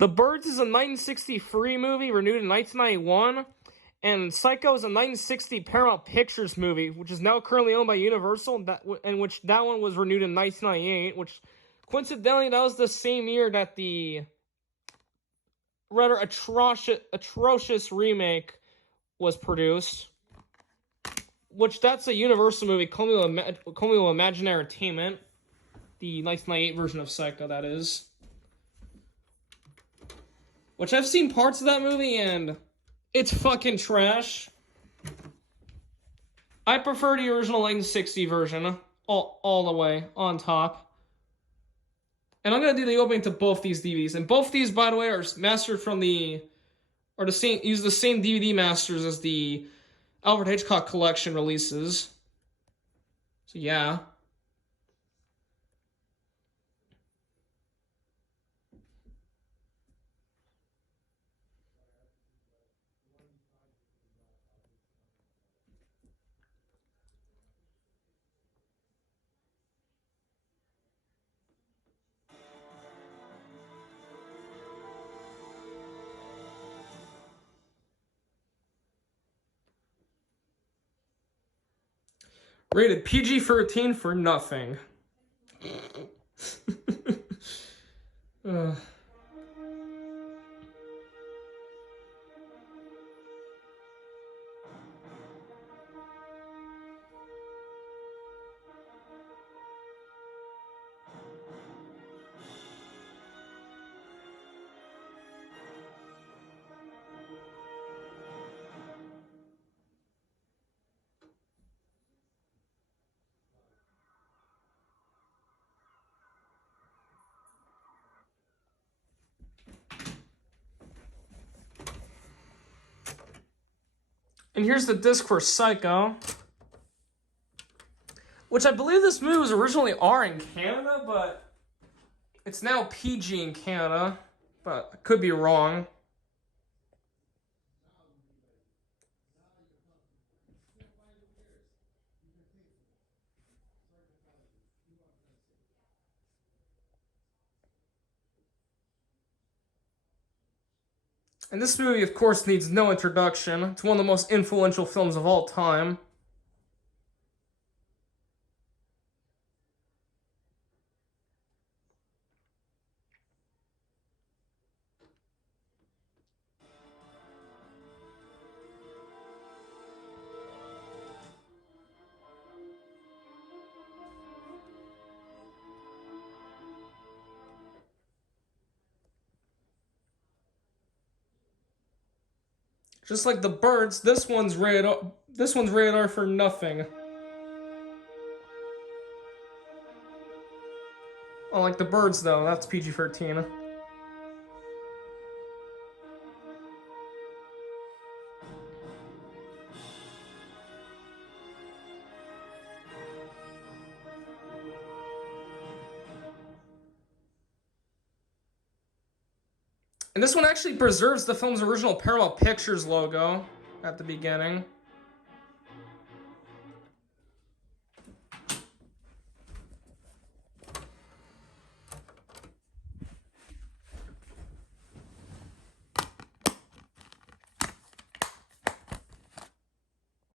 The Birds is a 1963 movie renewed in 1991, and Psycho is a 1960 Paramount Pictures movie, which is now currently owned by Universal, and which that one was renewed in 1998, which coincidentally that was the same year that the rather atrocious remake was produced. Which that's a Universal movie, Call Me With Imaginary Entertainment, the 1998 version of Psycho, that is. Which I've seen parts of that movie, and it's fucking trash. I prefer the original 1960 version, all the way, on top. And I'm gonna do the opening to both these DVDs. And both these, by the way, are mastered from use the same DVD masters as the Alfred Hitchcock Collection releases. So yeah. Rated PG-13 for nothing. And here's the disc for Psycho, which I believe this movie was originally R in Canada, but it's now PG in Canada, but I could be wrong. And this movie, of course, needs no introduction. It's one of the most influential films of all time. Just like The Birds, this one's rated R for nothing. Unlike The Birds, though, that's PG-13. And this one actually preserves the film's original Paramount Pictures logo at the beginning.